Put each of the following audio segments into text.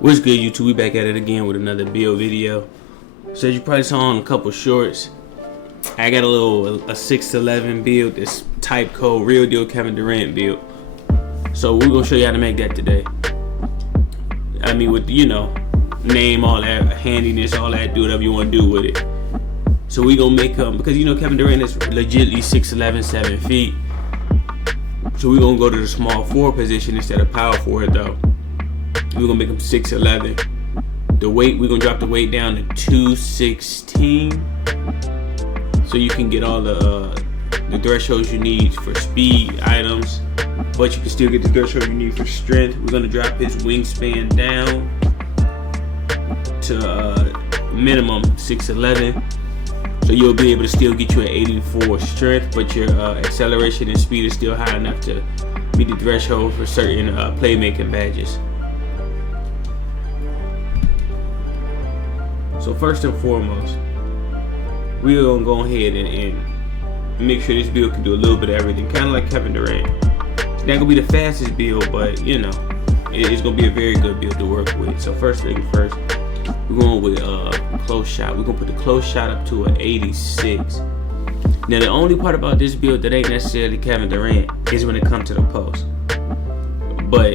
What's good, YouTube? We back at it again with another build video. So as you probably saw on a couple shorts, I got a 611 build, this type code real deal Kevin Durant build. So we're gonna show you how to make that today. I mean, with name, all that handiness, all that, do whatever you want to do with it. So we gonna make because Kevin Durant is legitly 6'11", 7 feet. So we're gonna go to the small forward position instead of power forward though. We're gonna make him 6'11". The weight, we're gonna drop the weight down to 216, so you can get all the thresholds you need for speed items, but you can still get the threshold you need for strength. We're gonna drop his wingspan down to minimum 6'11", so you'll be able to still get you an 84 strength, but your acceleration and speed is still high enough to meet the threshold for certain playmaking badges. So first and foremost, we're gonna go ahead and make sure this build can do a little bit of everything, kind of like Kevin Durant. It's not gonna be the fastest build, but it's gonna be a very good build to work with. So first thing first, we're going with close shot. We're gonna put the close shot up to an 86. Now the only part about this build that ain't necessarily Kevin Durant is when it comes to the post, but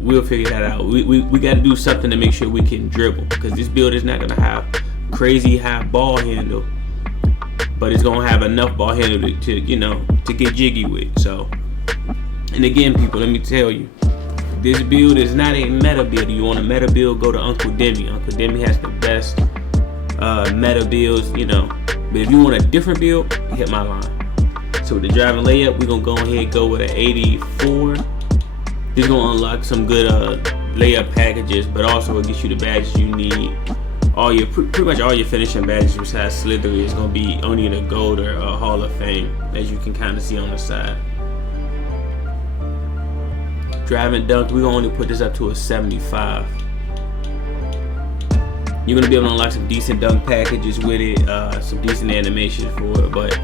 we'll figure that out. We got to do something to make sure we can dribble, because this build is not going to have crazy high ball handle, but it's going to have enough ball handle to get jiggy with. So, and again, people, let me tell you, this build is not a meta build. You want a meta build, go to Uncle Demi. Uncle Demi has the best meta builds, But if you want a different build, hit my line. So with the driving layup, we're going to go ahead and go with an 84. This is gonna unlock some good layup packages, but also it gets you the badges you need. Pretty much all your finishing badges besides Slithery is gonna be only in a gold or a Hall of Fame, as you can kind of see on the side. Driving dunk, we're gonna only put this up to a 75. You're gonna be able to unlock some decent dunk packages with it, some decent animations for it, but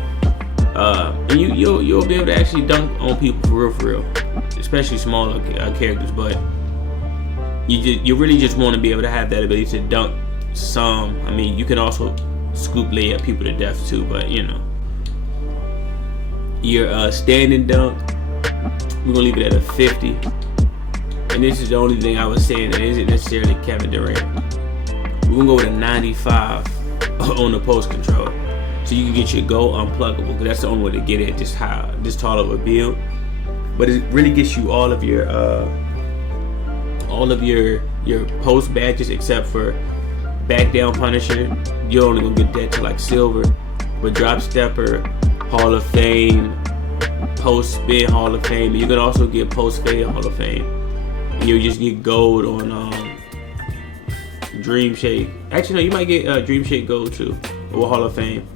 and you'll be able to actually dunk on people for real, especially smaller characters. But you really just want to be able to have that ability to dunk some. I mean, you can also scoop layup people to death too, but your standing dunk, we're gonna leave it at a 50. And this is the only thing I was saying that isn't necessarily Kevin Durant. We're gonna go with a 95 on the post control, so you can get your goal unpluggable, because that's the only way to get it this tall of a build. But it really gets you all of your post badges except for back down Punisher. You're only gonna get that to like silver, but drop stepper, Hall of Fame, post spin Hall of Fame, and you can also get post fade Hall of Fame. And you'll just get gold on Dream Shake. Actually, no, you might get Dream Shake gold too, or Hall of Fame.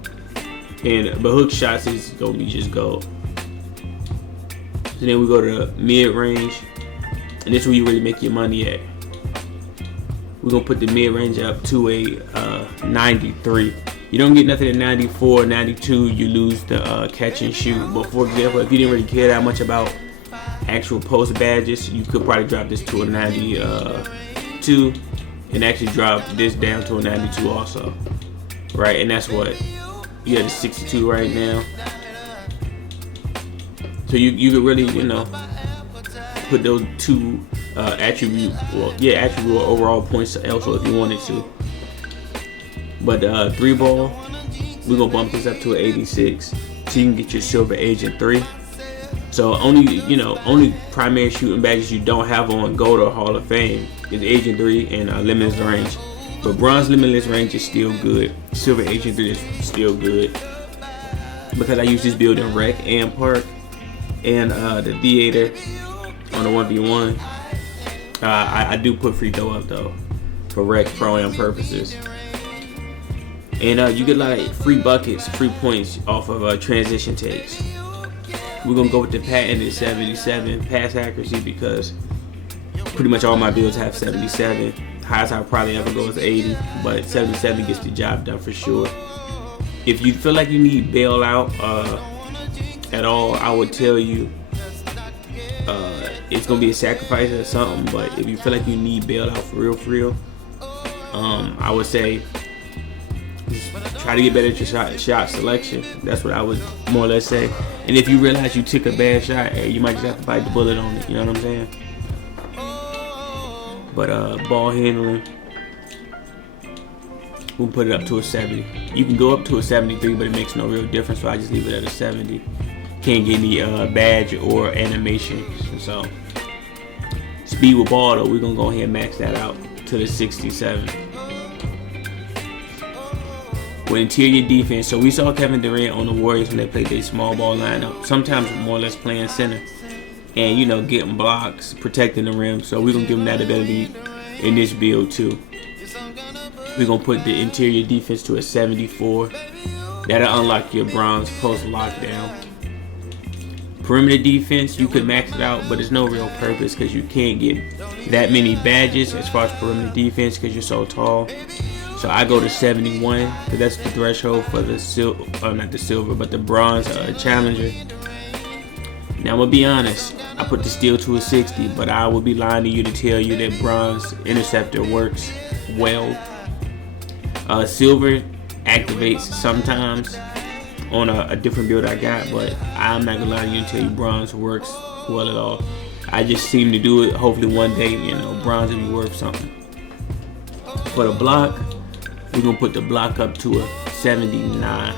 But hook shots is gonna be just gold. So then we go to mid range, and this is where you really make your money at. We're gonna put the mid range up to a 93. You don't get nothing at 94, 92. You lose the catch and shoot. But for example, if you didn't really care that much about actual post badges, you could probably drop this to a 92, and actually drop this down to a 92 also, right? And that's what you have a 62 right now. So you could really, put those two attribute or overall points to also if you wanted to. But 3 ball, we're gonna bump this up to an 86, so you can get your silver agent 3. So only primary shooting badges you don't have on gold or Hall of Fame is agent 3 and limitless range. But bronze limitless range is still good. Silver agent 3 is still good, because I use this build in rec and park, and the theater on the 1v1. I do put free throw up though for rec pro-am purposes. And you get a lot of free buckets, free points off of transition takes. We're gonna go with the patented 77 pass accuracy, because pretty much all my builds have 77. Highest I'll probably ever go is 80, but 77 gets the job done for sure. If you feel like you need bailout at all, I would tell you it's gonna be a sacrifice or something. But if you feel like you need bailout for real, I would say just try to get better at your shot selection. That's what I would more or less say. And if you realize you took a bad shot, hey, you might just have to bite the bullet on it. You know what I'm saying? But ball handling, we'll put it up to a 70. You can go up to a 73, but it makes no real difference. So I just leave it at a 70. Can't get any badge or animation. So speed with ball though, we're gonna go ahead and max that out to the 67. With interior defense, so we saw Kevin Durant on the Warriors when they played their small ball lineup, sometimes more or less playing center, and getting blocks, protecting the rim. So we're gonna give him that ability in this build too. We're gonna put the interior defense to a 74. That'll unlock your bronze post lockdown. Perimeter defense, you could max it out, but there's no real purpose because you can't get that many badges as far as perimeter defense because you're so tall. So I go to 71 because that's the threshold for the not the silver, but the bronze challenger. Now I'm gonna be honest, I put the steel to a 60, but I would be lying to you to tell you that bronze interceptor works well. Silver activates sometimes on a different build I got, but I'm not gonna lie to you and tell you bronze works well at all. I just seem to do it. Hopefully one day, bronze will be worth something. For the block, we're gonna put the block up to a 79.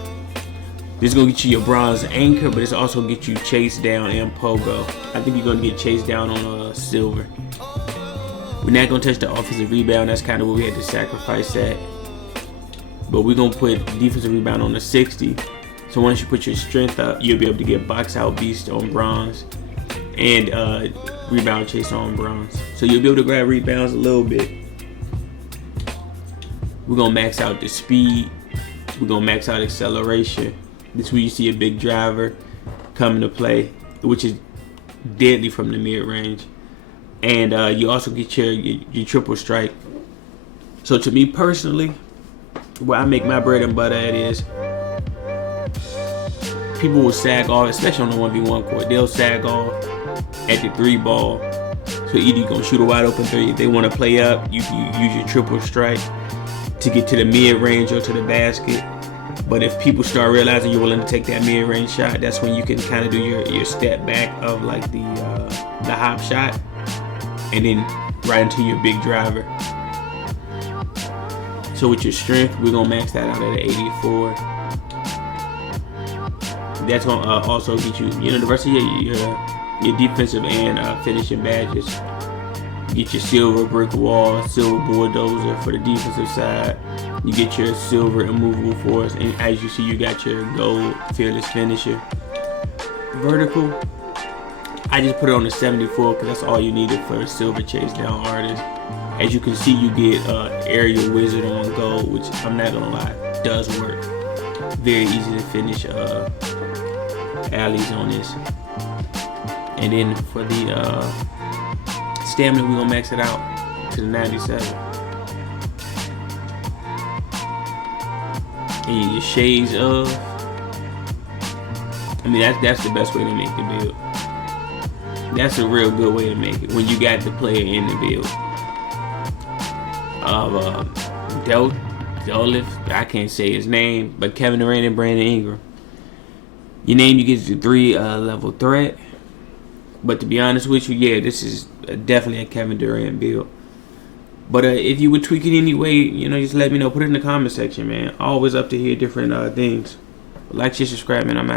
This is gonna get you your bronze anchor, but it's also gonna get you chased down and pogo. I think you're gonna get chased down on a silver. We're not gonna touch the offensive rebound. That's kind of what we had to sacrifice at. But we're gonna put defensive rebound on the 60. So once you put your strength up, you'll be able to get box out beast on bronze and rebound chase on bronze. So you'll be able to grab rebounds a little bit. We're gonna max out the speed. We're gonna max out acceleration. This is where you see a big driver come into play, which is deadly from the mid range. And you also get your triple strike. So to me personally, where I make my bread and butter at is people will sag off, especially on the 1v1 court. They'll sag off at the 3 ball. So either you're gonna shoot a wide open 3. If they want to play up, you use your triple strike to get to the mid range or to the basket. But if people start realizing you're willing to take that mid range shot, that's when you can kind of do your step back of like the hop shot, and then right into your big driver. So with your strength, we're gonna max that out at an 84. That's gonna also get you, the rest of your defensive and finishing badges. You get your silver brick wall, silver bulldozer for the defensive side. You get your silver immovable force, and as you see, you got your gold fearless finisher. Vertical, I just put it on the 74 because that's all you needed for a silver chase down artist. As you can see, you get aerial wizard on gold, which I'm not gonna lie, does work. Very easy to finish alleys on this. And then for the stamina, we're gonna max it out to the 97. And your shades of, that's the best way to make the build. That's a real good way to make it when you got the player in the build. Delif, I can't say his name, but Kevin Durant and Brandon Ingram. Your name, you get to 3 level threat. But to be honest with you, yeah, this is definitely a Kevin Durant build. But if you would tweak it anyway, just let me know. Put it in the comment section, man. Always up to hear different things. Like, share, subscribe, man. I'm out.